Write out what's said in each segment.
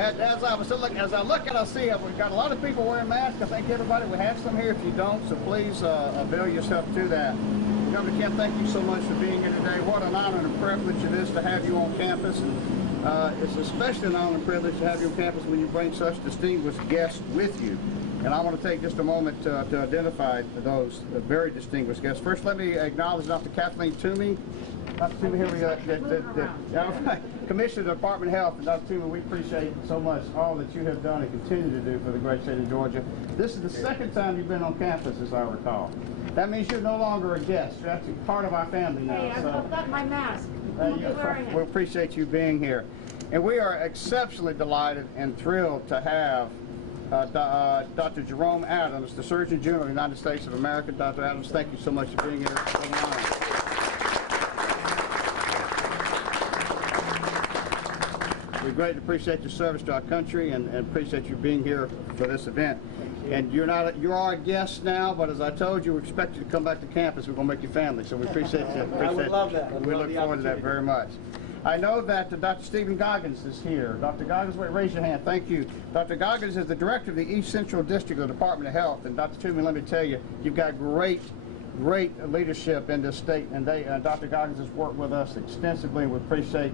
As I look and I see, we've got a lot of people wearing masks. I think everybody, we have some here if you don't, so please avail yourself to that. Governor Kemp, thank you so much for being here today. What an honor and a privilege it is to have you on campus. It's especially an honor and privilege to have you on campus when you bring such distinguished guests with you. And I want to take just a moment to identify those very distinguished guests. First, let me acknowledge Dr. Kathleen Toomey. Dr. Toomey, here we go. Commissioner of the Department of Health. And Dr. Toomey, we appreciate so much all that you have done and continue to do for the great state of Georgia. This is the second time you've been on campus, as I recall. That means you're no longer a guest. You're actually part of our family now. Hey, I've got my mask. We appreciate you being here. And we are exceptionally delighted and thrilled to have Dr. Jerome Adams, the Surgeon General of the United States of America. Dr. Adams, thank you so much for being here. We greatly appreciate your service to our country and appreciate you being here for this event. And you are a guest now, but as I told you, we expect you to come back to campus. We're going to make you family, so we appreciate you. I would love that. We look forward to that very much. I know that Dr. Stephen Goggins is here. Dr. Goggins, wait, raise your hand. Thank you. Dr. Goggins is the director of the East Central District of the Department of Health. And Dr. Toomey, let me tell you, you've got great leadership in this state. And Dr. Goggins has worked with us extensively, and we appreciate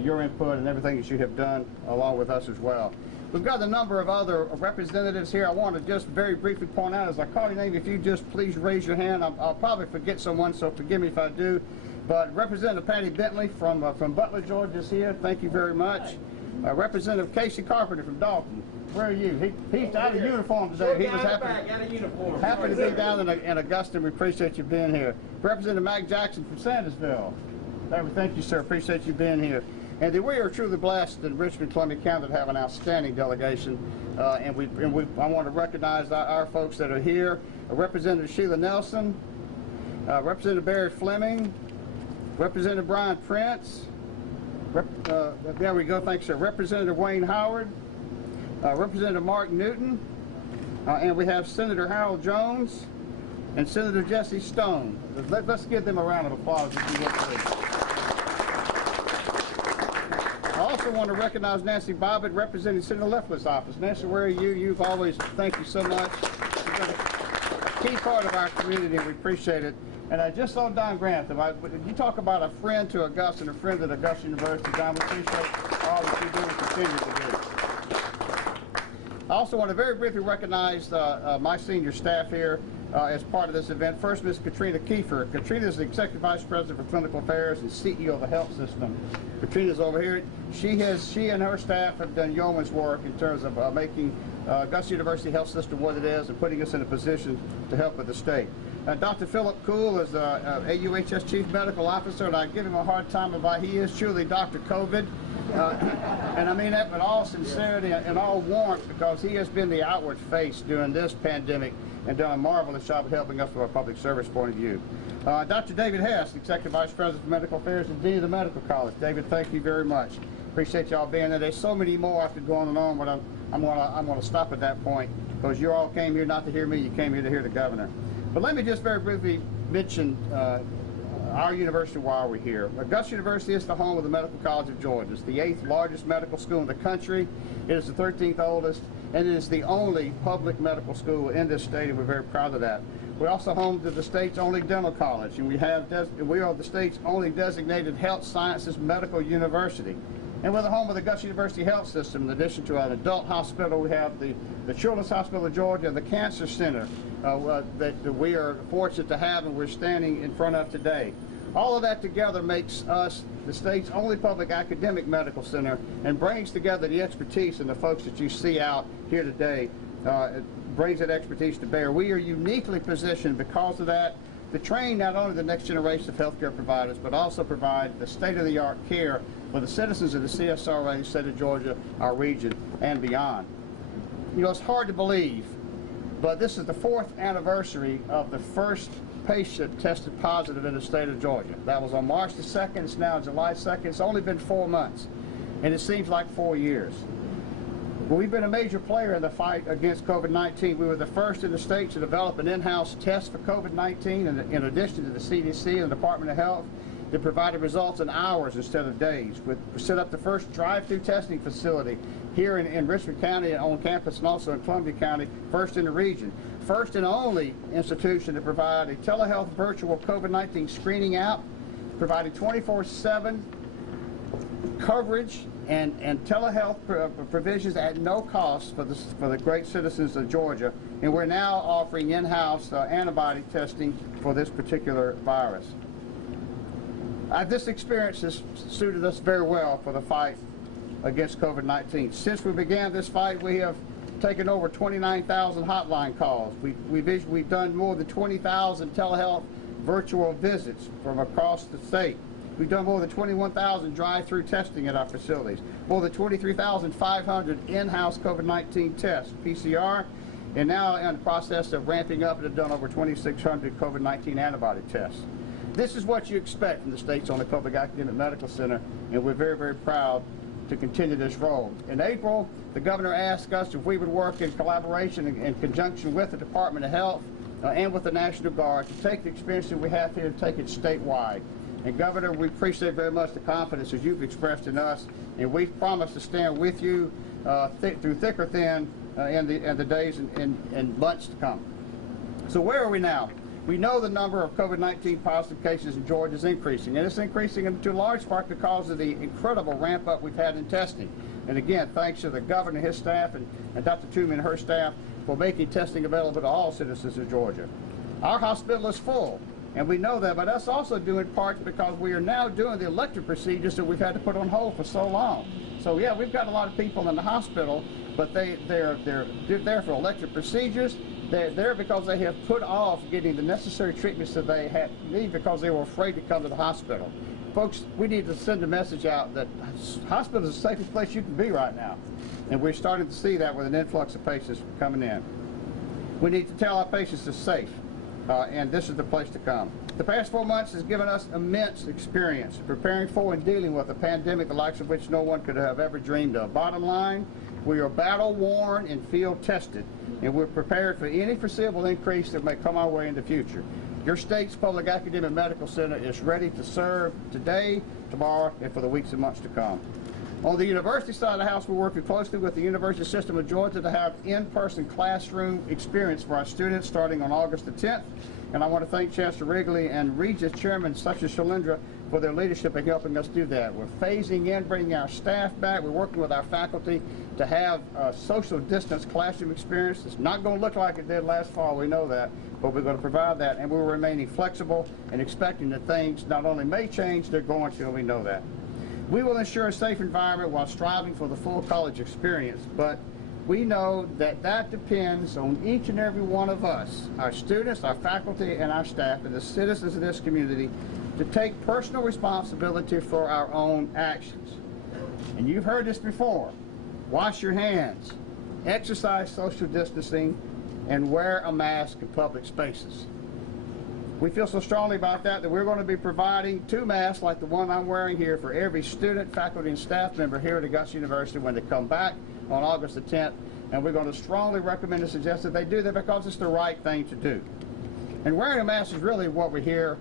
your input and everything that you have done along with us as well. We've got a number of other representatives here. I want to just very briefly point out, as I call your name, if you just please raise your hand. I'll probably forget someone, so forgive me if I do. But Representative Patty Bentley from Butler, Georgia is here. Thank you very much. Representative Casey Carpenter from Dalton. Where are you? He's out of uniform today. He was happy to be down in Augusta. We appreciate you being here. Representative Mac Jackson from Sandersville. Thank you, sir. Appreciate you being here. And we are truly blessed in Richmond, Columbia County to have an outstanding delegation. I want to recognize our folks that are here. Representative Sheila Nelson, Representative Barry Fleming, Representative Brian Prince, there we go, thanks sir, Representative Wayne Howard, Representative Mark Newton, and we have Senator Harold Jones and Senator Jesse Stone. Let's give them a round of applause if you would, please. I also want to recognize Nancy Bobbitt, representing Senator Lefferts' office. Nancy, where are you? You've always, thank you so much. You've been a key part of our community, and we appreciate it. And I just saw Don Grantham. You talk about a friend to Augusta and a friend at Augusta University. Don, we appreciate all that you do and continue to do. I also want to very briefly recognize my senior staff here as part of this event. First, Ms. Katrina Kiefer. Katrina is the Executive Vice President for Clinical Affairs and CEO of the Health System. Katrina's over here. She and her staff have done yeoman's work in terms of making Augusta University Health System what it is and putting us in a position to help with the state. Dr. Philip Kuhl is the AUHS Chief Medical Officer, and I give him a hard time about he is truly Dr. COVID. And I mean that with all sincerity and all warmth, because he has been the outward face during this pandemic and done a marvelous job of helping us from a public service point of view. Dr. David Hess, Executive Vice President for Medical Affairs and Dean of the Medical College. David, thank you very much. Appreciate y'all being there. There's so many more after going on, but I'm gonna stop at that point, because you all came here not to hear me, you came here to hear the governor. But let me just very briefly mention our university while we're here. Augusta University is the home of the Medical College of Georgia. It's the 8th largest medical school in the country. It is the 13th oldest, and it is the only public medical school in this state, and we're very proud of that. We're also home to the state's only dental college, and we are the state's only designated health sciences medical university. And we're the home of the Augusta University Health System. In addition to an adult hospital, we have the Children's Hospital of Georgia and the Cancer Center that we are fortunate to have and we're standing in front of today. All of that together makes us the state's only public academic medical center and brings together the expertise and the folks that you see out here today. It brings that expertise to bear. We are uniquely positioned because of that to train not only the next generation of healthcare providers, but also provide the state-of-the-art care for the citizens of the CSRA, the state of Georgia, our region, and beyond. You know, it's hard to believe, but this is the 4th anniversary of the first patient tested positive in the state of Georgia. That was on March the 2nd. It's now July 2nd. It's only been 4 months, and it seems like 4 years. Well, we've been a major player in the fight against COVID-19. We were the first in the state to develop an in-house test for COVID-19 in addition to the CDC and the Department of Health. that provided results in hours instead of days. We set up the first drive-through testing facility here in Richmond County on campus and also in Columbia County, first in the region. First and only institution to provide a telehealth virtual COVID-19 screening app, providing 24/7 coverage and telehealth provisions at no cost for the great citizens of Georgia. And we're now offering in-house antibody testing for this particular virus. This experience has suited us very well for the fight against COVID-19. Since we began this fight, we have taken over 29,000 hotline calls. We've done more than 20,000 telehealth virtual visits from across the state. We've done more than 21,000 drive-through testing at our facilities, more than 23,500 in-house COVID-19 tests, PCR, and now in the process of ramping up and have done over 2,600 COVID-19 antibody tests. This is what you expect from the state's only public academic medical center, and we're very, very proud to continue this role. In April, the governor asked us if we would work in collaboration in conjunction with the Department of Health and with the National Guard to take the experience that we have here and take it statewide. And Governor, we appreciate very much the confidence that you've expressed in us, and we promise to stand with you through thick or thin in the days and months to come. So where are we now? We know the number of COVID-19 positive cases in Georgia is increasing, and it's increasing in large part because of the incredible ramp up we've had in testing. And again, thanks to the governor, his staff, and Dr. Toomey and her staff for making testing available to all citizens of Georgia. Our hospital is full, and we know that, but that's also due in part because we are now doing the elective procedures that we've had to put on hold for so long. So yeah, we've got a lot of people in the hospital, but they're there for elective procedures. They're there because they have put off getting the necessary treatments that they need because they were afraid to come to the hospital. Folks, we need to send a message out that hospital is the safest place you can be right now. And we're starting to see that with an influx of patients coming in. We need to tell our patients it's safe, and this is the place to come. The past 4 months has given us immense experience preparing for and dealing with a pandemic the likes of which no one could have ever dreamed of. Bottom line, we are battle-worn and field-tested, and we're prepared for any foreseeable increase that may come our way in the future. Your state's public academic medical center is ready to serve today, tomorrow, and for the weeks and months to come. On the university side of the house, we're working closely with the University System of Georgia to have in-person classroom experience for our students starting on August the 10th. And I want to thank Chancellor Wrigley and Regis Chairman such as Shalindra for their leadership in helping us do that. We're phasing in, bringing our staff back. We're working with our faculty to have a social distance classroom experience. It's not going to look like it did last fall, we know that, but we're going to provide that, and we're remaining flexible and expecting that things not only may change, they're going to, and we know that. We will ensure a safe environment while striving for the full college experience, but we know that that depends on each and every one of us, our students, our faculty, and our staff, and the citizens of this community, to take personal responsibility for our own actions. And you've heard this before. Wash your hands, exercise social distancing, and wear a mask in public spaces. We feel so strongly about that we're going to be providing 2 masks like the one I'm wearing here for every student, faculty, and staff member here at Augusta University when they come back on August the 10th. And we're going to strongly recommend and suggest that they do that because it's the right thing to do. And wearing a mask is really what we're here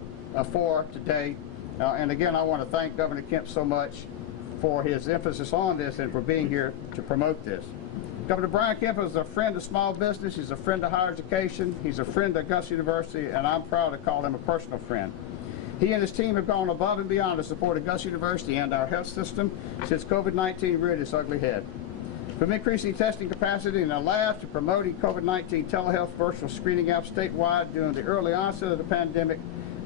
for today. And again, I want to thank Governor Kemp so much for his emphasis on this and for being here to promote this. Governor Brian Kemp is a friend of small business, he's a friend of higher education, he's a friend of Augusta University, and I'm proud to call him a personal friend. He and his team have gone above and beyond to support Augusta University and our health system since COVID-19 reared its ugly head. From increasing testing capacity in our lab to promoting COVID-19 telehealth virtual screening apps statewide during the early onset of the pandemic,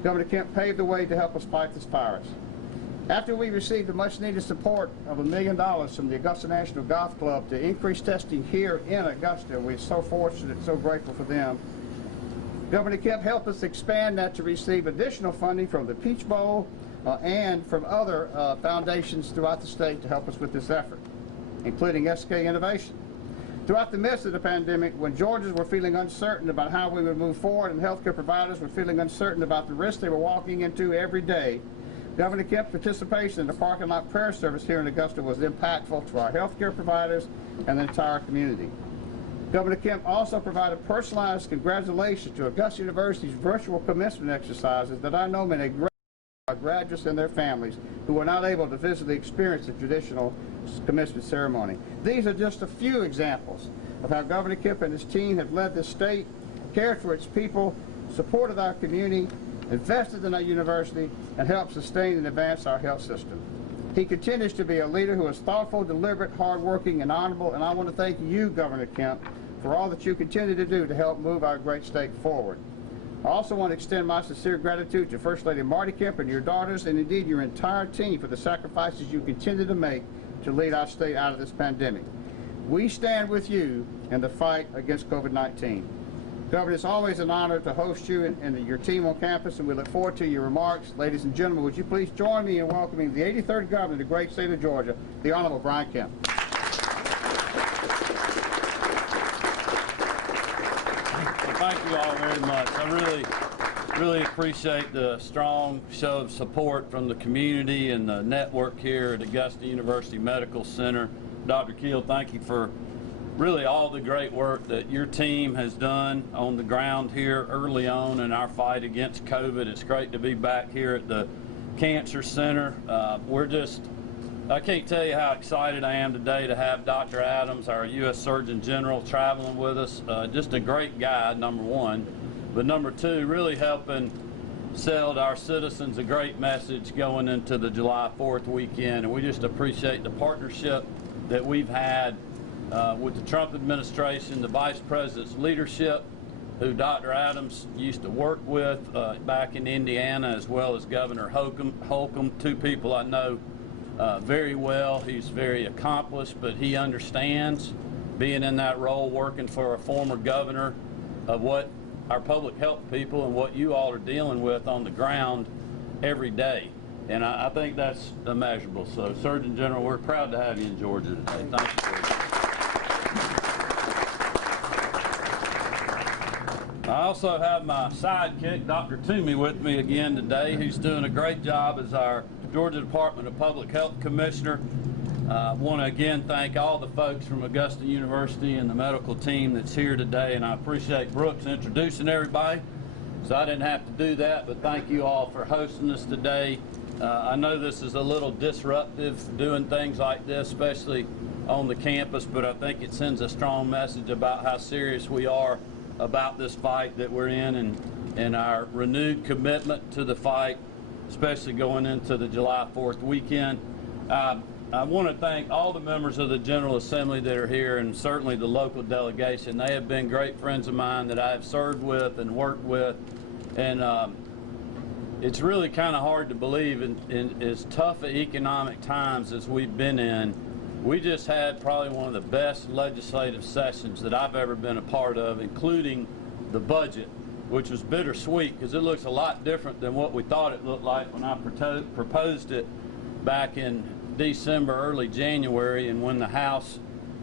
Governor Kemp paved the way to help us fight this virus. After we received the much-needed support of $1 million from the Augusta National Golf Club to increase testing here in Augusta, we're so fortunate, so grateful for them. Governor Kemp helped us expand that to receive additional funding from the Peach Bowl and from other foundations throughout the state to help us with this effort, including SK Innovation. Throughout the midst of the pandemic, when Georgians were feeling uncertain about how we would move forward and healthcare providers were feeling uncertain about the risks they were walking into every day, Governor Kemp's participation in the parking lot prayer service here in Augusta was impactful to our healthcare providers and the entire community. Governor Kemp also provided personalized congratulations to Augusta University's virtual commencement exercises that I know meant a great our graduates and their families who were not able to physically experience the traditional commencement ceremony. These are just a few examples of how Governor Kemp and his team have led this state, cared for its people, supported our community, invested in our university, and helped sustain and advance our health system. He continues to be a leader who is thoughtful, deliberate, hardworking, and honorable, and I want to thank you, Governor Kemp, for all that you continue to do to help move our great state forward. I also want to extend my sincere gratitude to First Lady Marty Kemp and your daughters, and indeed your entire team, for the sacrifices you continue to make to lead our state out of this pandemic. We stand with you in the fight against COVID-19. Governor, it's always an honor to host you and your team on campus, and we look forward to your remarks. Ladies and gentlemen, would you please join me in welcoming the 83rd Governor of the great state of Georgia, the Honorable Brian Kemp. Thank you all very much. I really appreciate the strong show of support from the community and the network here at Augusta University Medical Center. Dr. Keel, thank you for really all the great work that your team has done on the ground here early on in our fight against COVID. It's great to be back here at the Cancer Center. I can't tell you how excited I am today to have Dr. Adams, our U.S. Surgeon General, traveling with us. Just a great guy, number one. But number two, really helping sell to our citizens a great message going into the July 4th weekend. And we just appreciate the partnership that we've had with the Trump administration, the Vice President's leadership, who Dr. Adams used to work with back in Indiana, as well as Governor Holcomb, two people I know very well. He's very accomplished, but he understands being in that role, working for a former governor, of what our public health people and what you all are dealing with on the ground every day. And I think that's immeasurable. So, Surgeon General, we're proud to have you in Georgia today. Thank you for that. I also have my sidekick, Dr. Toomey, with me again today, who's doing a great job as our Georgia Department of Public Health Commissioner. I want to again thank all the folks from Augusta University and the medical team that's here today, and I appreciate Brooks introducing everybody, so I didn't have to do that, but thank you all for hosting us today. I know this is a little disruptive doing things like this, especially on the campus, but I think it sends a strong message about how serious we are about this fight that we're in, and our renewed commitment to the fight, especially going into the July 4th weekend. I want to thank all the members of the General Assembly that are here, and certainly the local delegation. They have been great friends of mine that I have served with and worked with, and it's really kind of hard to believe in as tough economic times as we've been in. We just had probably one of the best legislative sessions that I've ever been a part of, including the budget, which was bittersweet because it looks a lot different than what we thought it looked like when I proposed it back in December, early January, and when the House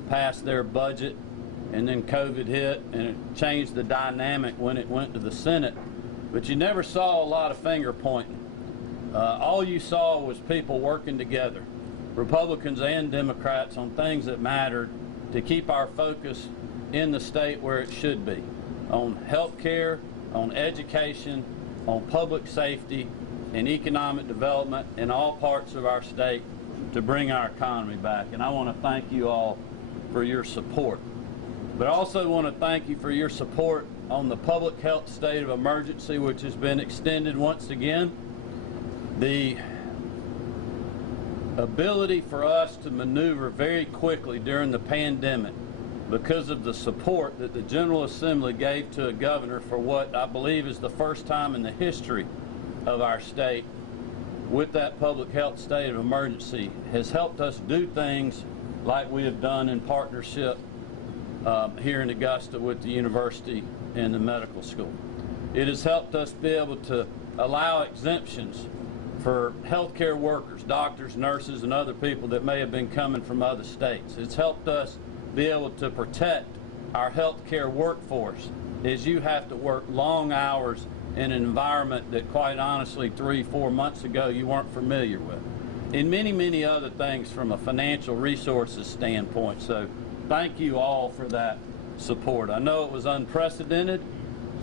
passed their budget and then COVID hit and it changed the dynamic when it went to the Senate. But you never saw a lot of finger pointing. All you saw was people working together, Republicans and Democrats, on things that mattered to keep our focus in the state where it should be, on health care, on education, on public safety, and economic development in all parts of our state to bring our economy back. And I want to thank you all for your support. But I also want to thank you for your support on the public health state of emergency, which has been extended once again. The ability for us to maneuver very quickly during the pandemic because of the support that the General Assembly gave to a governor for what I believe is the first time in the history of our state with that public health state of emergency has helped us do things like we have done in partnership here in Augusta with the university and the medical school. It has helped us be able to allow exemptions for healthcare workers, doctors, nurses, and other people that may have been coming from other states. It's helped us be able to protect our healthcare workforce as you have to work long hours in an environment that quite honestly 3-4 months ago you weren't familiar with, and many, many other things from a financial resources standpoint. So thank you all for that support. I know it was unprecedented,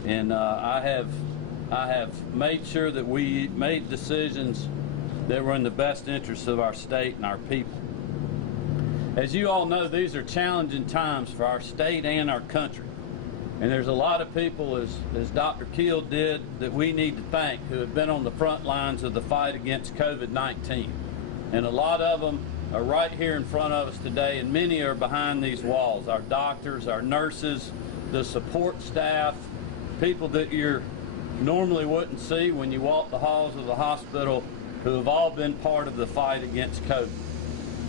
and I have I have made sure that we made decisions that were in the best interest of our state and our people. As you all know, these are challenging times for our state and our country. And there's a lot of people, as Dr. Keel did, that we need to thank who have been on the front lines of the fight against COVID-19. And a lot of them are right here in front of us today, and many are behind these walls. Our doctors, our nurses, the support staff, people that you normally wouldn't see when you walk the halls of the hospital, who have all been part of the fight against COVID.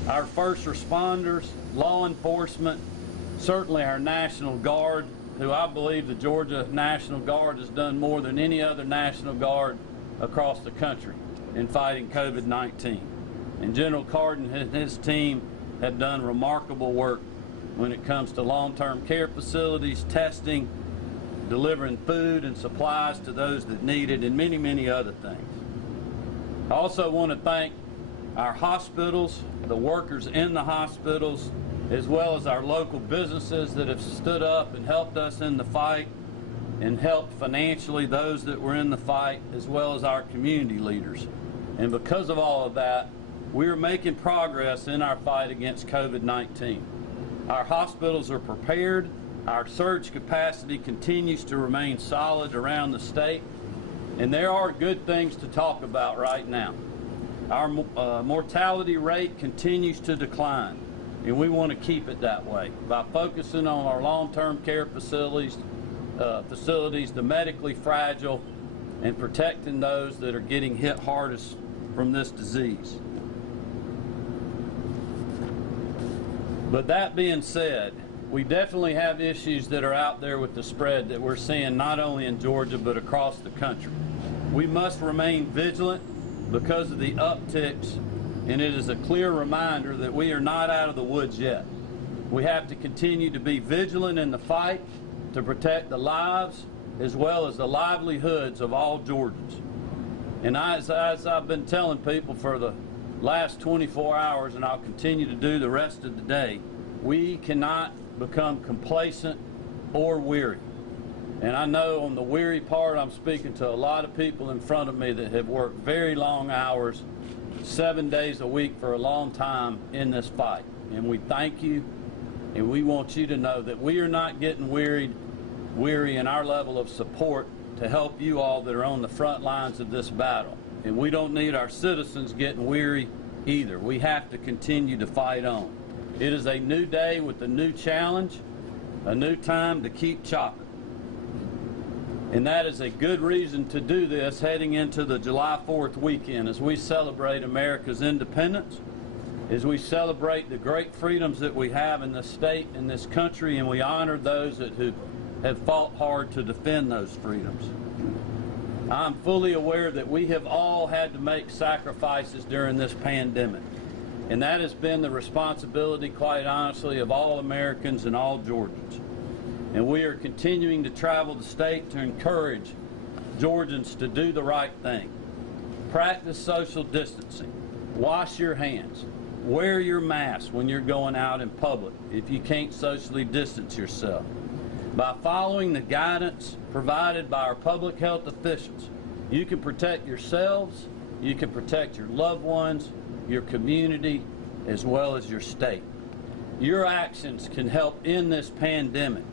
Our first responders, law enforcement, certainly our National Guard, who I believe the Georgia National Guard has done more than any other National Guard across the country in fighting COVID-19. And General Cardin and his team have done remarkable work when it comes to long-term care facilities, testing, delivering food and supplies to those that need it, and many, many other things. I also want to thank our hospitals, the workers in the hospitals, as well as our local businesses that have stood up and helped us in the fight and helped financially those that were in the fight, as well as our community leaders. And because of all of that, we are making progress in our fight against COVID-19. Our hospitals are prepared. Our surge capacity continues to remain solid around the state. And there are good things to talk about right now. Our mortality rate continues to decline, and we want to keep it that way by focusing on our long-term care facilities, the medically fragile, and protecting those that are getting hit hardest from this disease. But that being said, we definitely have issues that are out there with the spread that we're seeing not only in Georgia but across the country. We must remain vigilant because of the upticks, and it is a clear reminder that we are not out of the woods yet. We have to continue to be vigilant in the fight to protect the lives as well as the livelihoods of all Georgians. And as I've been telling people for the last 24 hours, and I'll continue to do the rest of the day, we cannot become complacent or weary. And I know on the weary part, I'm speaking to a lot of people in front of me that have worked very long hours, 7 days a week for a long time in this fight. And we thank you, and we want you to know that we are not getting weary in our level of support to help you all that are on the front lines of this battle. And we don't need our citizens getting weary either. We have to continue to fight on. It is a new day with a new challenge, a new time to keep chopping. And that is a good reason to do this heading into the July 4th weekend as we celebrate America's independence, as we celebrate the great freedoms that we have in this state and this country, and we honor those who have fought hard to defend those freedoms. I'm fully aware that we have all had to make sacrifices during this pandemic, and that has been the responsibility, quite honestly, of all Americans and all Georgians. And we are continuing to travel the state to encourage Georgians to do the right thing. Practice social distancing. Wash your hands. Wear your mask when you're going out in public if you can't socially distance yourself. By following the guidance provided by our public health officials, you can protect yourselves, you can protect your loved ones, your community, as well as your state. Your actions can help end this pandemic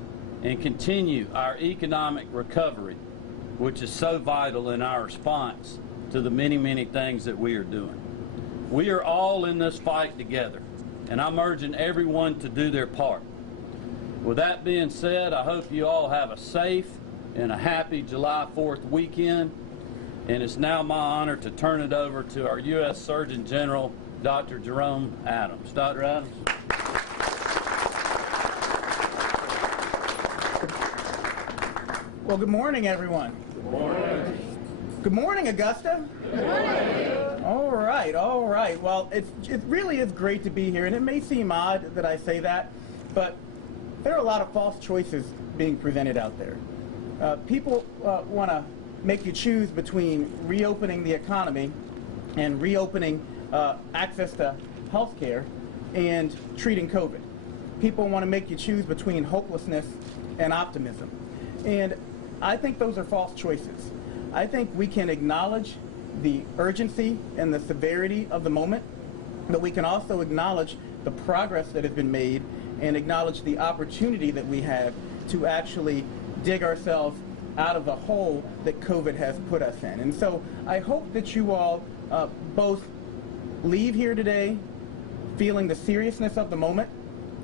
and continue our economic recovery, which is so vital in our response to the many, many things that we are doing. We are all in this fight together, and I'm urging everyone to do their part. With that being said, I hope you all have a safe and a happy July 4th weekend, and it's now my honor to turn it over to our U.S. Surgeon General, Dr. Jerome Adams. Dr. Adams. Well, good morning, everyone. Good morning. Good morning, Augusta. Good morning. All right. Well, it really is great to be here, and it may seem odd that I say that, but there are a lot of false choices being presented out there. People want to make you choose between reopening the economy and reopening access to health care and treating COVID. People want to make you choose between hopelessness and optimism. And I think those are false choices. I think we can acknowledge the urgency and the severity of the moment, but we can also acknowledge the progress that has been made and acknowledge the opportunity that we have to actually dig ourselves out of the hole that COVID has put us in. And so I hope that you all both leave here today feeling the seriousness of the moment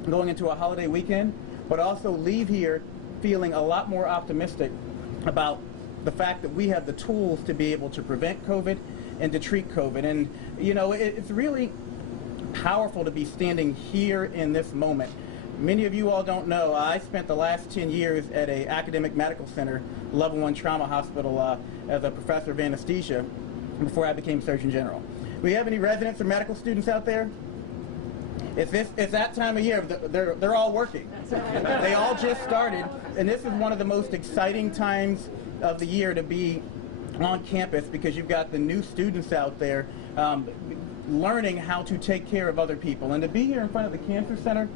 going into a holiday weekend, but also leave here feeling a lot more optimistic about the fact that we have the tools to be able to prevent COVID and to treat COVID. And you know, it's really powerful to be standing here in this moment. Many of you all don't know, I spent the last 10 years at an academic medical center, level 1 trauma hospital as a professor of anesthesia before I became Surgeon General. Do we have any residents or medical students out there? It's that time of year. They're all working. They all just started, and this is one of the most exciting times of the year to be on campus because you've got the new students out there learning how to take care of other people. And to be here in front of the Cancer Center,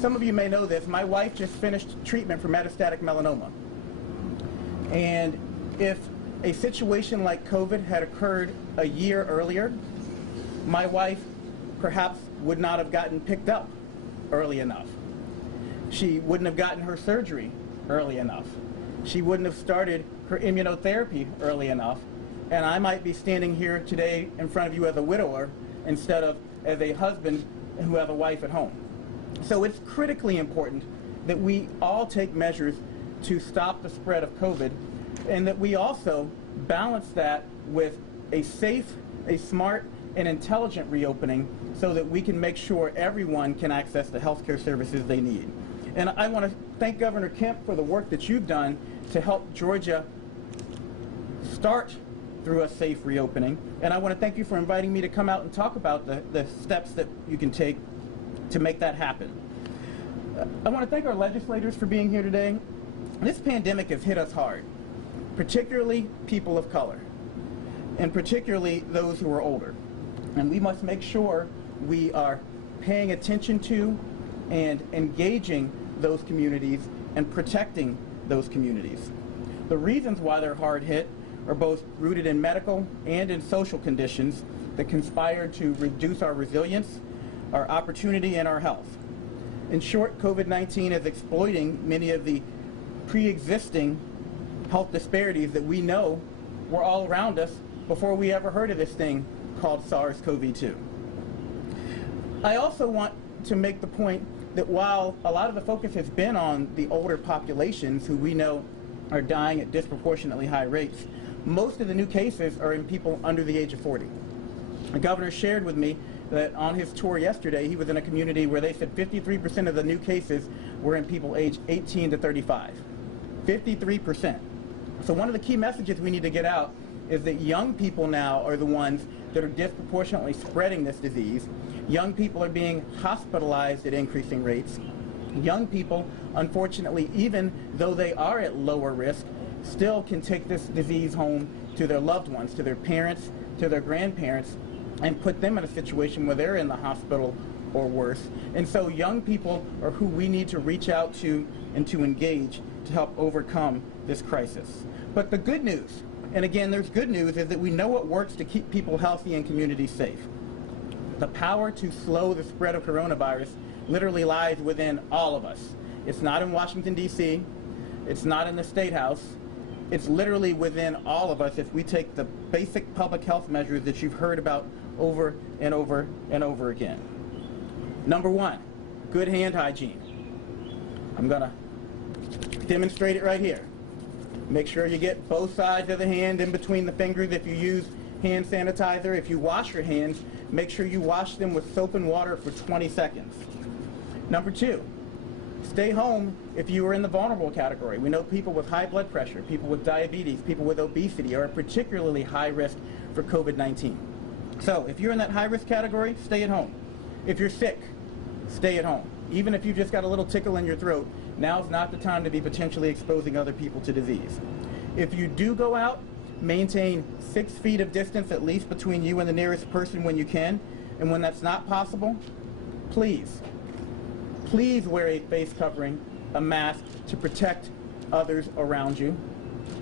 some of you may know this, my wife just finished treatment for metastatic melanoma. And if a situation like COVID had occurred a year earlier, my wife perhaps would not have gotten picked up early enough. She wouldn't have gotten her surgery early enough. She wouldn't have started her immunotherapy early enough. And I might be standing here today in front of you as a widower instead of as a husband who have a wife at home. So it's critically important that we all take measures to stop the spread of COVID, and that we also balance that with a safe, a smart, and intelligent reopening so that we can make sure everyone can access the healthcare services they need. And I want to thank Governor Kemp for the work that you've done to help Georgia start through a safe reopening. And I want to thank you for inviting me to come out and talk about the steps that you can take to make that happen. I want to thank our legislators for being here today. This pandemic has hit us hard, particularly people of color, and particularly those who are older. And we must make sure we are paying attention to and engaging those communities and protecting those communities. The reasons why they're hard hit are both rooted in medical and in social conditions that conspire to reduce our resilience, our opportunity, and our health. In short, COVID-19 is exploiting many of the pre-existing health disparities that we know were all around us before we ever heard of this thing called SARS-CoV-2. I also want to make the point that while a lot of the focus has been on the older populations who we know are dying at disproportionately high rates, most of the new cases are in people under the age of 40. The governor shared with me that on his tour yesterday, he was in a community where they said 53% of the new cases were in people aged 18 to 35. 53%. So one of the key messages we need to get out is that young people now are the ones that are disproportionately spreading this disease. Young people are being hospitalized at increasing rates. Young people, unfortunately, even though they are at lower risk, still can take this disease home to their loved ones, to their parents, to their grandparents, and put them in a situation where they're in the hospital or worse. And so young people are who we need to reach out to and to engage to help overcome this crisis. But the good news, and again, there's good news, is that we know what works to keep people healthy and communities safe. The power to slow the spread of coronavirus literally lies within all of us. It's not in Washington, D.C. It's not in the State House. It's literally within all of us if we take the basic public health measures that you've heard about over and over and over again. Number one, good hand hygiene. I'm going to demonstrate it right here. Make sure you get both sides of the hand in between the fingers if you use hand sanitizer. If you wash your hands, make sure you wash them with soap and water for 20 seconds. Number two, stay home if you are in the vulnerable category. We know people with high blood pressure, people with diabetes, people with obesity are at particularly high risk for COVID-19. So if you're in that high risk category, stay at home. If you're sick, stay at home. Even if you've just got a little tickle in your throat, now's not the time to be potentially exposing other people to disease. If you do go out, maintain 6 feet of distance at least between you and the nearest person when you can. And when that's not possible, please wear a face covering, a mask to protect others around you.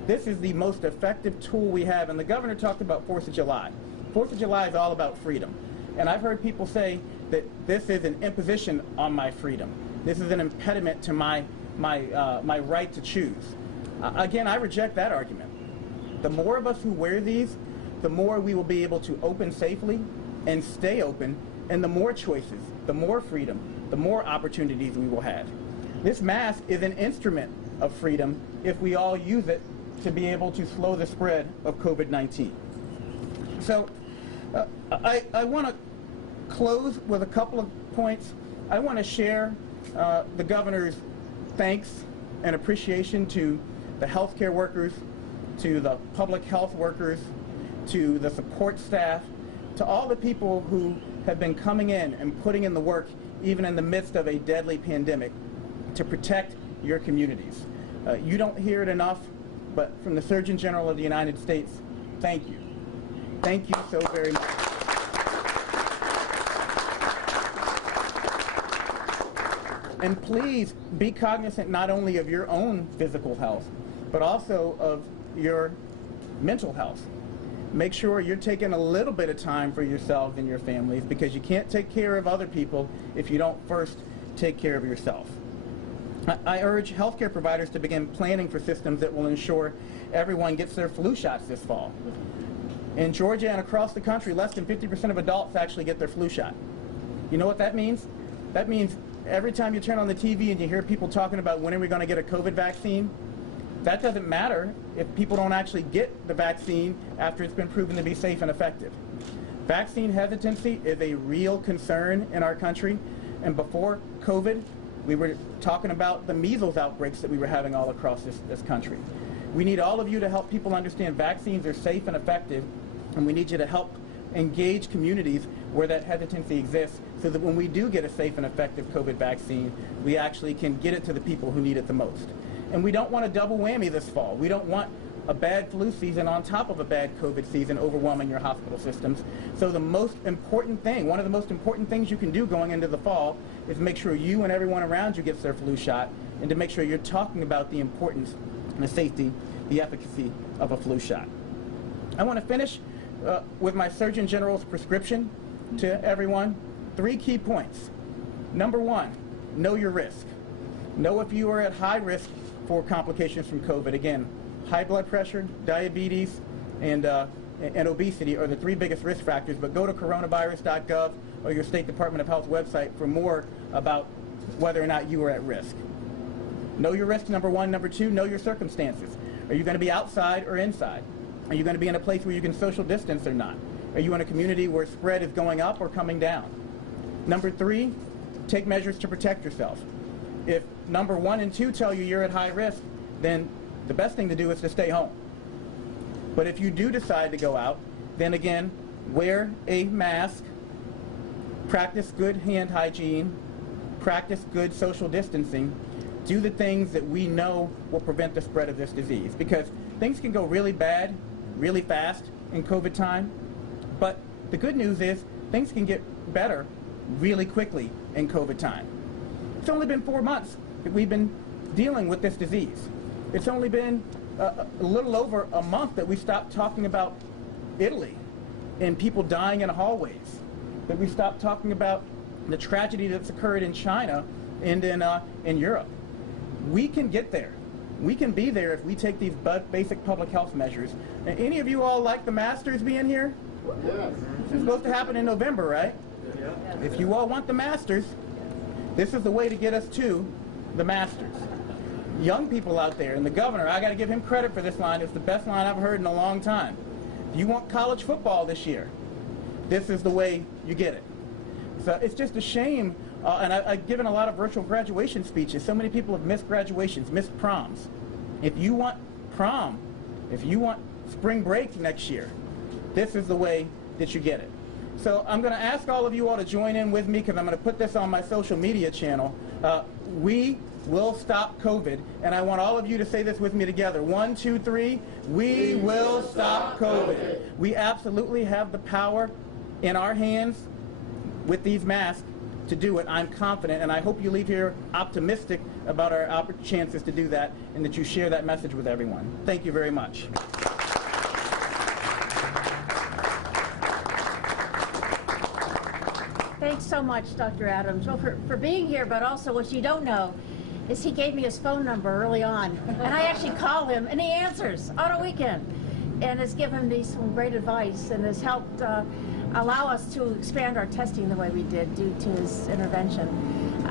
This is the most effective tool we have, and the governor talked about 4th of July. 4th of July is all about freedom, and I've heard people say that this is an imposition on my freedom. This is an impediment to my right to choose. Again, I reject that argument. The more of us who wear these, the more we will be able to open safely and stay open, and the more choices, the more freedom, the more opportunities we will have. This mask is an instrument of freedom if we all use it to be able to slow the spread of COVID-19. So I want to close with a couple of points. I want to share the governor's thanks and appreciation to the healthcare workers, to the public health workers, to the support staff, to all the people who have been coming in and putting in the work even in the midst of a deadly pandemic to protect your communities. You don't hear it enough, but from the Surgeon General of the United States, thank you. Thank you so very much. And please be cognizant not only of your own physical health, but also of your mental health. Make sure you're taking a little bit of time for yourselves and your families, because you can't take care of other people if you don't first take care of yourself. I urge healthcare providers to begin planning for systems that will ensure everyone gets their flu shots this fall. In Georgia and across the country, less than 50% of adults actually get their flu shot. You know what that means? That means every time you turn on the TV and you hear people talking about when are we going to get a COVID vaccine, that doesn't matter if people don't actually get the vaccine after it's been proven to be safe and effective. Vaccine hesitancy is a real concern in our country, and before COVID, we were talking about the measles outbreaks that we were having all across this country. We need all of you to help people understand vaccines are safe and effective, and we need you to help engage communities where that hesitancy exists so that when we do get a safe and effective COVID vaccine, we actually can get it to the people who need it the most. And we don't want a double whammy this fall. We don't want a bad flu season on top of a bad COVID season overwhelming your hospital systems. So the most important thing, one of the most important things you can do going into the fall is make sure you and everyone around you gets their flu shot, and to make sure you're talking about the importance and the safety, the efficacy of a flu shot. I want to finish with my Surgeon General's prescription to everyone. 3 key points. Number 1, know your risk. Know if you are at high risk for complications from COVID. Again, high blood pressure, diabetes, and obesity are the 3 biggest risk factors, but go to coronavirus.gov or your State Department of Health website for more about whether or not you are at risk. Know your risk, number 1. Number 2, know your circumstances. Are you going to be outside or inside? Are you going to be in a place where you can social distance or not? Are you in a community where spread is going up or coming down? Number 3, take measures to protect yourself. If number 1 and 2 tell you you're at high risk, then the best thing to do is to stay home. But if you do decide to go out, then again, wear a mask, practice good hand hygiene, practice good social distancing, do the things that we know will prevent the spread of this disease. Because things can go really bad, really fast in COVID time, but the good news is things can get better really quickly in COVID time. It's only been 4 months that we've been dealing with this disease. It's only been a little over a month that we stopped talking about Italy and people dying in hallways, that we stopped talking about the tragedy that's occurred in China and in Europe. We can get there. We can be there if we take these basic public health measures. And any of you all like the Masters being here? Yes. It's supposed to happen in November, right? Yeah. If you all want the Masters, this is the way to get us to the Masters. Young people out there, and the governor, I got to give him credit for this line. It's the best line I've heard in a long time. If you want college football this year, this is the way you get it. So it's just a shame, and I've given a lot of virtual graduation speeches. So many people have missed graduations, missed proms. If you want prom, if you want spring break next year, this is the way that you get it. So I'm going to ask all of you all to join in with me, because I'm going to put this on my social media channel. We will stop COVID, and I want all of you to say this with me together. 1, 2, 3. We will stop COVID. We absolutely have the power in our hands with these masks to do it. I'm confident, and I hope you leave here optimistic about our chances to do that, and that you share that message with everyone. Thank you very much. Thanks so much, Dr. Adams, well, for being here, but also what you don't know is he gave me his phone number early on, and I actually call him, and he answers on a weekend, and has given me some great advice, and has helped allow us to expand our testing the way we did due to his intervention.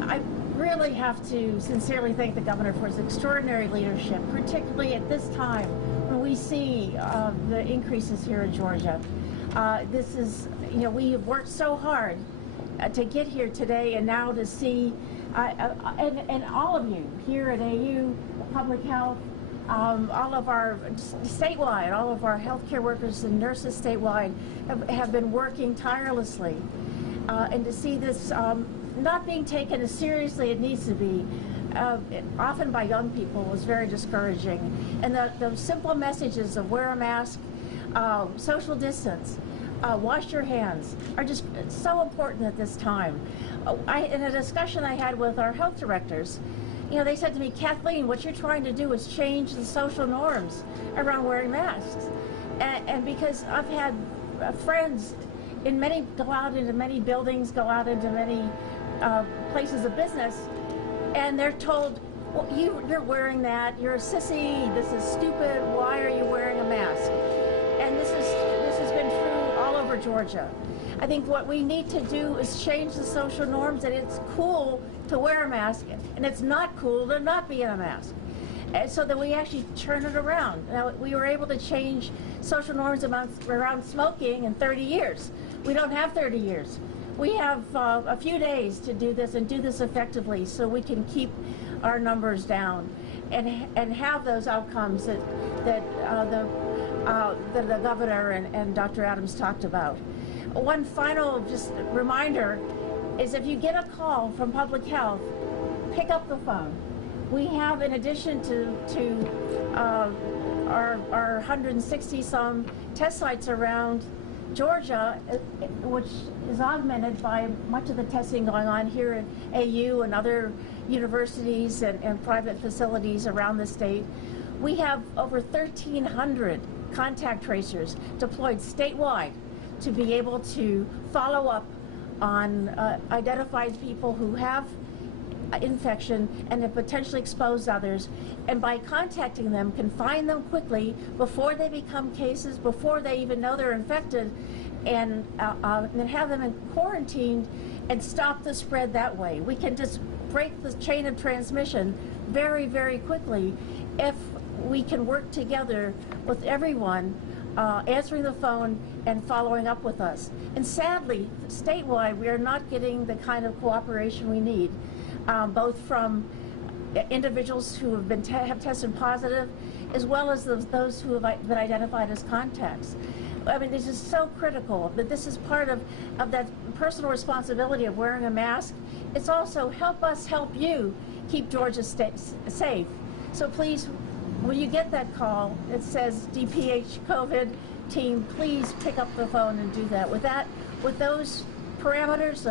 I really have to sincerely thank the governor for his extraordinary leadership, particularly at this time when we see the increases here in Georgia. This is, we have worked so hard to get here today, and now to see, and all of you here at AU, Public Health, all of our statewide, all of our healthcare workers and nurses statewide have been working tirelessly. And to see this not being taken as seriously as it needs to be, often by young people, was very discouraging. And the simple messages of wear a mask, social distance, wash your hands are just so important at this time. In a discussion I had with our health directors, they said to me, Kathleen, what you're trying to do is change the social norms around wearing masks. And because I've had friends go out into many buildings, go out into many places of business, and they're told, well, you're wearing that, you're a sissy, this is stupid, why are you wearing a mask? And this has been true all over Georgia. I think what we need to do is change the social norms, and it's cool to wear a mask, and it's not cool to not be in a mask. And so that we actually turn it around. Now, we were able to change social norms around smoking in 30 years. We don't have 30 years. We have a few days to do this, and do this effectively, so we can keep our numbers down and have those outcomes that the governor and Dr. Adams talked about. One final just reminder is, if you get a call from public health, pick up the phone. We have, in addition to our 160 some test sites around Georgia, which is augmented by much of the testing going on here at AU and other universities and private facilities around the state. We have over 1,300 contact tracers deployed statewide to be able to follow up on identified people who have infection and have potentially exposed others, and by contacting them can find them quickly before they become cases, before they even know they're infected, and then have them quarantined and stop the spread that way. We can just break the chain of transmission very, very quickly if we can work together with everyone answering the phone and following up with us. And sadly, statewide, we are not getting the kind of cooperation we need, both from individuals who have tested positive, as well as those who have been identified as contacts. I mean, this is so critical that this is part of that personal responsibility of wearing a mask. It's also help us help you keep Georgia safe. So please, when you get that call, it says DPH COVID team, please pick up the phone and do that. With those parameters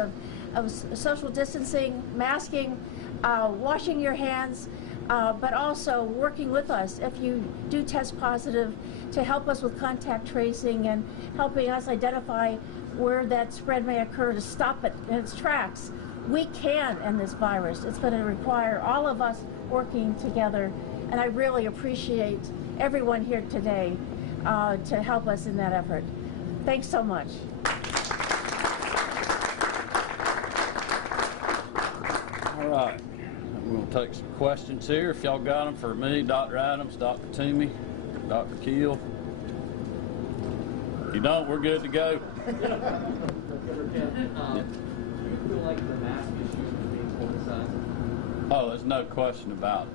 of social distancing, masking, washing your hands, but also working with us if you do test positive, to help us with contact tracing and helping us identify where that spread may occur, to stop it in its tracks. We can end this virus. It's going to require all of us working together, and I really appreciate everyone here today to help us in that effort. Thanks so much. All right, we're going to take some questions here. If y'all got them for me, Dr. Adams, Dr. Toomey, Dr. Keel. If you don't, we're good to go. Governor Kemp, do you feel like the mask issue is being politicized? Oh, there's no question about it.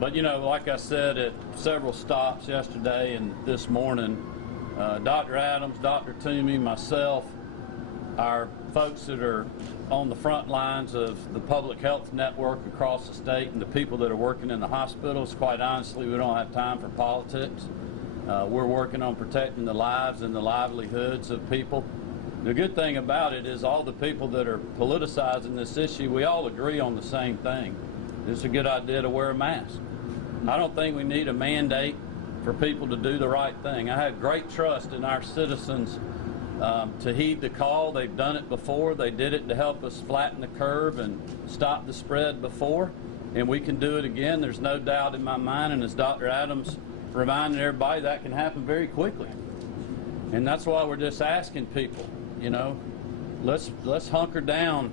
But, you know, like I said at several stops yesterday and this morning, Dr. Adams, Dr. Toomey, myself, our folks that are on the front lines of the public health network across the state, and the people that are working in the hospitals, quite honestly, we don't have time for politics. We're working on protecting the lives and the livelihoods of people. The good thing about it is all the people that are politicizing this issue, we all agree on the same thing. It's a good idea to wear a mask. I don't think we need a mandate for people to do the right thing. I have great trust in our citizens to heed the call. They've done it before. They did it to help us flatten the curve and stop the spread before, and we can do it again. There's no doubt in my mind, and as Dr. Adams reminded everybody, that can happen very quickly. And that's why we're just asking people, you know, let's hunker down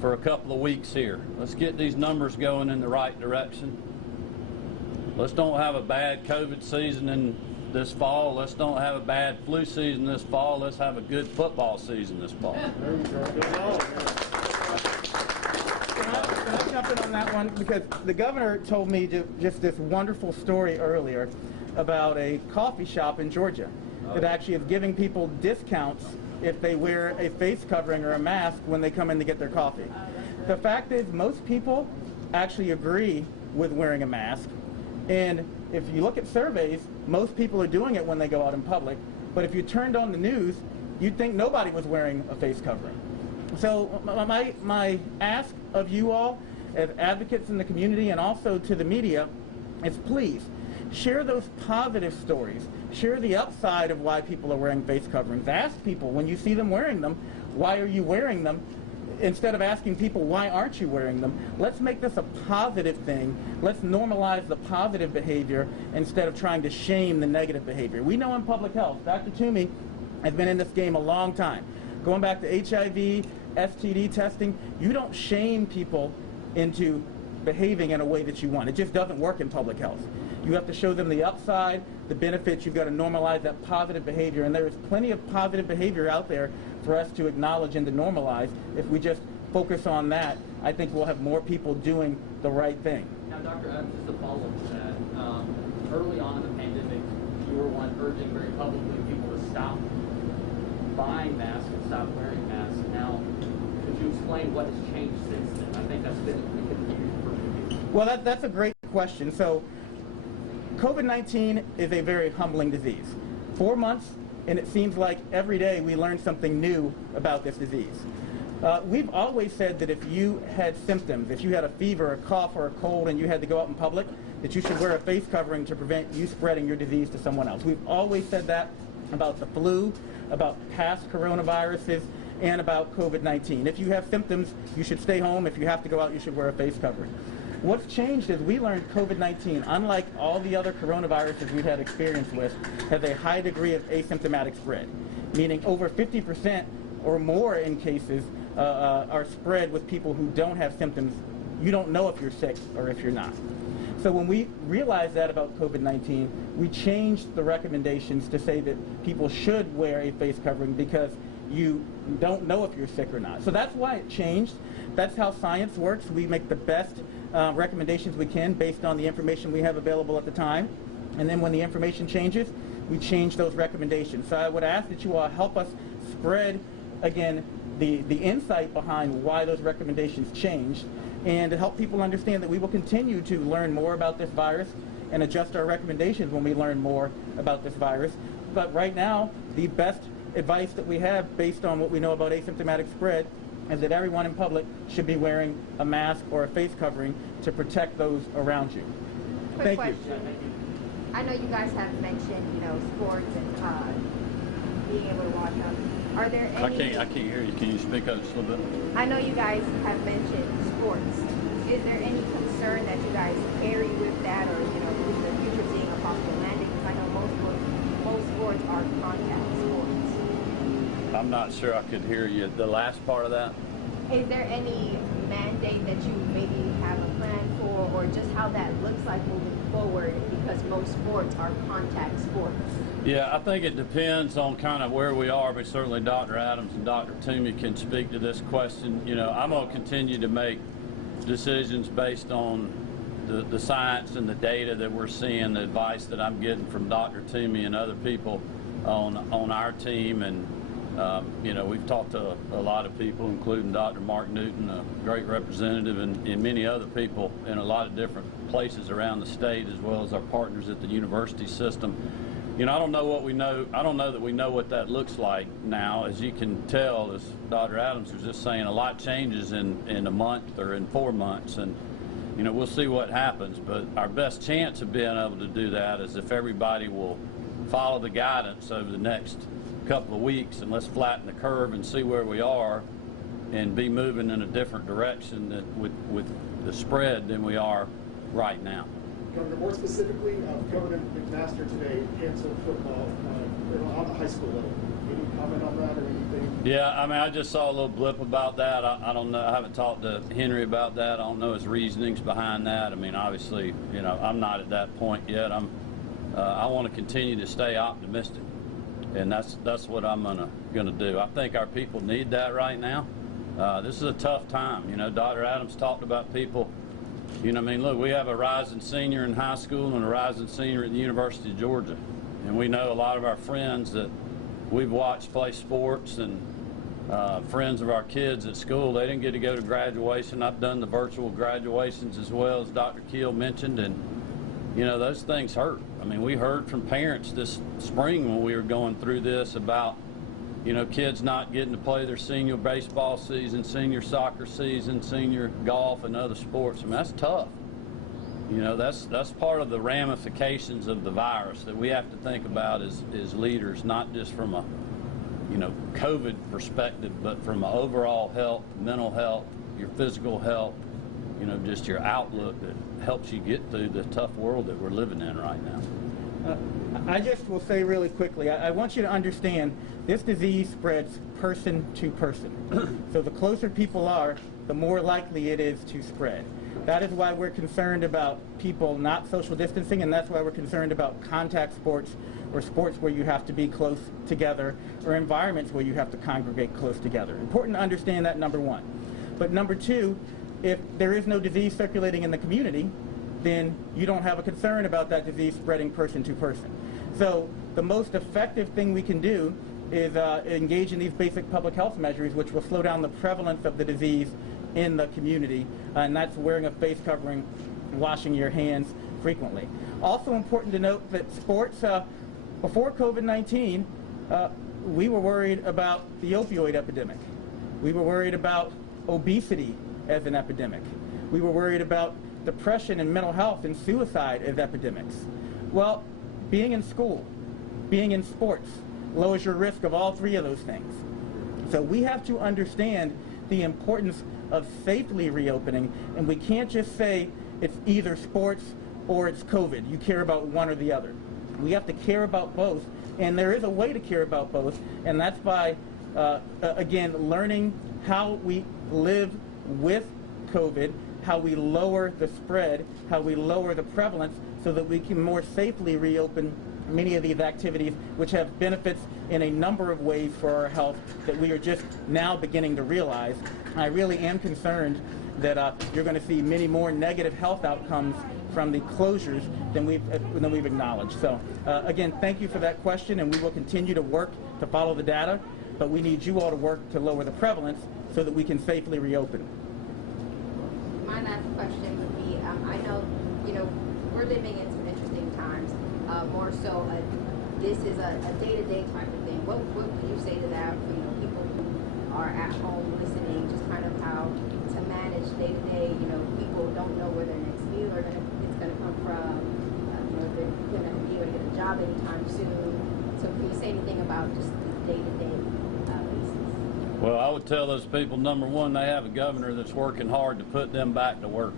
for a couple of weeks here. Let's get these numbers going in the right direction. Let's don't have a bad COVID season in this fall. Let's don't have a bad flu season this fall. Let's have a good football season this fall. Can I jump in on that one? Because the governor told me just this wonderful story earlier about a coffee shop in Georgia that actually is giving people discounts if they wear a face covering or a mask when they come in to get their coffee. The fact is, most people actually agree with wearing a mask. And if you look at surveys, most people are doing it when they go out in public. But if you turned on the news, you'd think nobody was wearing a face covering. So my ask of you all, as advocates in the community and also to the media, is please share those positive stories. Share the upside of why people are wearing face coverings. Ask people, when you see them wearing them, why are you wearing them? Instead of asking people, why aren't you wearing them? Let's make this a positive thing. Let's normalize the positive behavior instead of trying to shame the negative behavior. We know in public health, Dr. Toomey has been in this game a long time. Going back to HIV, STD testing, you don't shame people into behaving in a way that you want. It just doesn't work in public health. You have to show them the upside, the benefits. You've got to normalize that positive behavior, and there is plenty of positive behavior out there for us to acknowledge and to normalize. If we just focus on that, I think we'll have more people doing the right thing. Now, Dr. Adams, just a follow-up to that. Early on in the pandemic, you were one urging very publicly people to stop buying masks and stop wearing masks. Now, could you explain what has changed since then? I think that's been a confusing for people. Well, that's a great question. So, COVID-19 is a very humbling disease. 4 months, and it seems like every day we learn something new about this disease. We've always said that if you had symptoms, if you had a fever, a cough, or a cold, and you had to go out in public, that you should wear a face covering to prevent you spreading your disease to someone else. We've always said that about the flu, about past coronaviruses, and about COVID-19. If you have symptoms, you should stay home. If you have to go out, you should wear a face covering. What's changed is we learned COVID-19, unlike all the other coronaviruses we've had experience with, has a high degree of asymptomatic spread, meaning over 50% or more in cases are spread with people who don't have symptoms. You don't know if you're sick or if you're not. So when we realized that about COVID-19, we changed the recommendations to say that people should wear a face covering because you don't know if you're sick or not. So that's why it changed. That's how science works. We make the best recommendations we can based on the information we have available at the time. And then when the information changes, we change those recommendations. So I would ask that you all help us spread, again, the insight behind why those recommendations changed, and to help people understand that we will continue to learn more about this virus and adjust our recommendations when we learn more about this virus. But right now, the best advice that we have based on what we know about asymptomatic spread is that everyone in public should be wearing a mask or a face covering to protect those around you. Quick Thank you. question. I know you guys have mentioned, sports and being able to walk up. Are there any... I can't hear you. Can you speak up just a little bit? I know you guys have mentioned sports. Is there any concern that you guys carry with that, or with the future being a possible landing? Because I know most sports are contact sports. I'm not sure I could hear you. The last part of that? Is there any mandate that you maybe have a plan for, or just how that looks like moving forward, because most sports are contact sports? Yeah, I think it depends on kind of where we are, but certainly Dr. Adams and Dr. Toomey can speak to this question. I'm going to continue to make decisions based on the science and the data that we're seeing, the advice that I'm getting from Dr. Toomey and other people on our team. And we've talked to a lot of people, including Dr. Mark Newton, a great representative, and many other people in a lot of different places around the state, as well as our partners at the university system. you know, I don't know what we know. I don't know that we know what that looks like now. As you can tell, as Dr. Adams was just saying, a lot changes in a month or in 4 months, and you know, we'll see what happens. But our best chance of being able to do that is if everybody will follow the guidance over the next couple of weeks, and let's flatten the curve and see where we are, and be moving in a different direction with the spread than we are right now. Governor, more specifically, Governor McMaster today canceled football on the high school level. Any comment on that or anything? Yeah, I mean, I just saw a little blip about that. I don't know. I haven't talked to Henry about that. I don't know his reasonings behind that. I mean, obviously, you know, I'm not at that point yet. I want to continue to stay optimistic, and that's what I'm gonna do. I think our people need that right now. This is a tough time. You know, Dr. Adams talked about people. You know, I mean, look, we have a rising senior in high school and a rising senior at the University of Georgia. And we know a lot of our friends that we've watched play sports, and friends of our kids at school, they didn't get to go to graduation. I've done the virtual graduations as well, as Dr. Keel mentioned, and, you know, those things hurt. I mean, we heard from parents this spring when we were going through this about, you know, kids not getting to play their senior baseball season, senior soccer season, senior golf, and other sports. I mean, that's tough. You know, that's part of the ramifications of the virus that we have to think about as leaders, not just from a, you know, COVID perspective, but from an overall health, mental health, your physical health, you know, just your outlook that helps you get through the tough world that we're living in right now. I just will say really quickly, I want you to understand this disease spreads person to person. So the closer people are, the more likely it is to spread. That is why we're concerned about people not social distancing, and that's why we're concerned about contact sports or sports where you have to be close together, or environments where you have to congregate close together. Important to understand that, number one. But number two, if there is no disease circulating in the community, then you don't have a concern about that disease spreading person to person. So the most effective thing we can do is engage in these basic public health measures, which will slow down the prevalence of the disease in the community, and that's wearing a face covering, washing your hands frequently. Also important to note that sports, before COVID-19, we were worried about the opioid epidemic. We were worried about obesity as an epidemic. We were worried about depression and mental health and suicide as epidemics. Well, being in school, being in sports, lowers your risk of all three of those things. So we have to understand the importance of safely reopening, and we can't just say it's either sports or it's COVID. You care about one or the other. We have to care about both, and there is a way to care about both, and that's by, again, learning how we live with COVID, how we lower the spread, how we lower the prevalence, so that we can more safely reopen many of these activities, which have benefits in a number of ways for our health that we are just now beginning to realize. I really am concerned that you're going to see many more negative health outcomes from the closures than we've acknowledged. So again, thank you for that question, and we will continue to work to follow the data, but we need you all to work to lower the prevalence so that we can safely reopen. My last question would be, I know, you know, we're living in some interesting times, more so this is a day-to-day type of thing. What would you say to that, you know, people who are at home listening, just kind of how to manage day-to-day, you know, people don't know where their next meal is going to come from, you know, they're going to be able to get a job anytime soon. So can you say anything about just the day-to-day basis? Well, I would tell those people, number one, they have a governor that's working hard to put them back to work.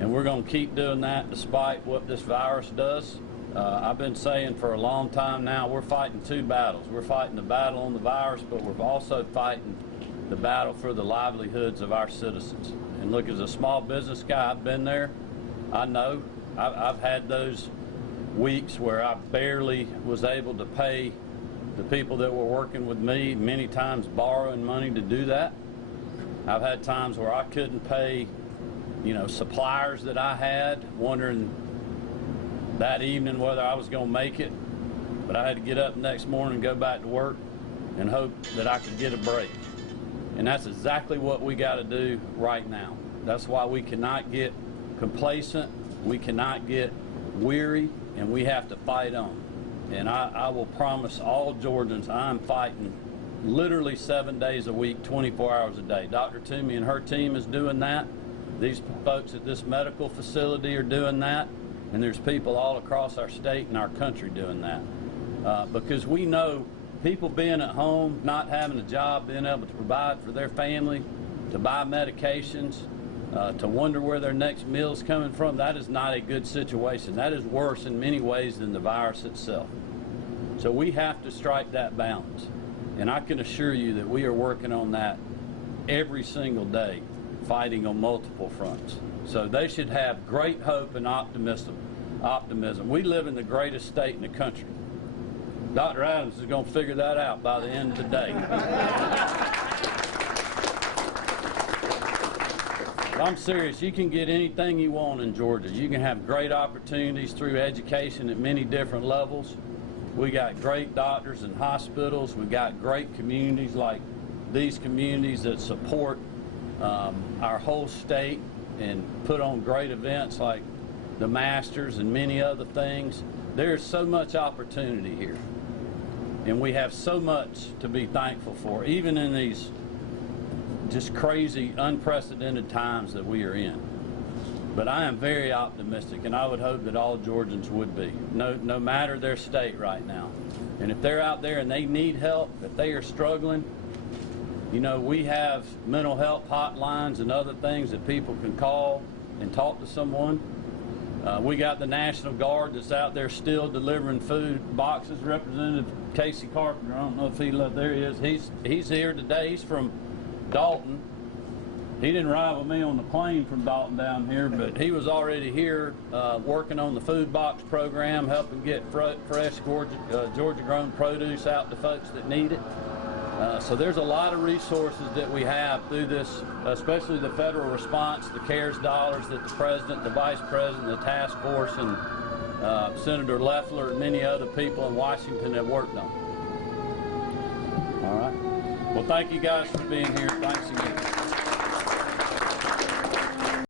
And we're going to keep doing that despite what this virus does. I've been saying for a long time now, we're fighting two battles. We're fighting the battle on the virus, but we're also fighting the battle for the livelihoods of our citizens. And look, as a small business guy, I've been there. I know. I've had those weeks where I barely was able to pay the people that were working with me, many times borrowing money to do that. I've had times where I couldn't pay, you know, suppliers that I had, wondering that evening whether I was going to make it. But I had to get up the next morning and go back to work and hope that I could get a break. And that's exactly what we got to do right now. That's why we cannot get complacent, we cannot get weary, and we have to fight on. And I will promise all Georgians I'm fighting literally 7 days a week, 24 hours a day. Dr. Toomey and her team is doing that. These folks at this medical facility are doing that. And there's people all across our state and our country doing that. Because we know people being at home, not having a job, being able to provide for their family, to buy medications, to wonder where their next meal is coming from, that is not a good situation. That is worse in many ways than the virus itself. So we have to strike that balance. And I can assure you that we are working on that every single day, fighting on multiple fronts. So they should have great hope and optimism. We live in the greatest state in the country. Dr. Adams is going to figure that out by the end of the day. I'm serious. You can get anything you want in Georgia. You can have great opportunities through education at many different levels. We got great doctors and hospitals. We got great communities like these communities that support our whole state and put on great events like the Masters and many other things. There's so much opportunity here. And we have so much to be thankful for, even in these just crazy, unprecedented times that we are in. But I am very optimistic, and I would hope that all Georgians would be, no matter their state right now. And if they're out there and they need help, if they are struggling, you know, we have mental health hotlines and other things that people can call and talk to someone. We got the National Guard that's out there still delivering food boxes. Representative Casey Carpenter, I don't know if there he is. He's here today. He's from Dalton. He didn't ride with me on the plane from Dalton down here, but he was already here working on the food box program, helping get fresh Georgia-grown produce out to folks that need it. So there's a lot of resources that we have through this, especially the federal response, the CARES dollars that the President, the Vice President, the task force, and Senator Loeffler and many other people in Washington have worked on. All right. Well, thank you guys for being here. Thanks again.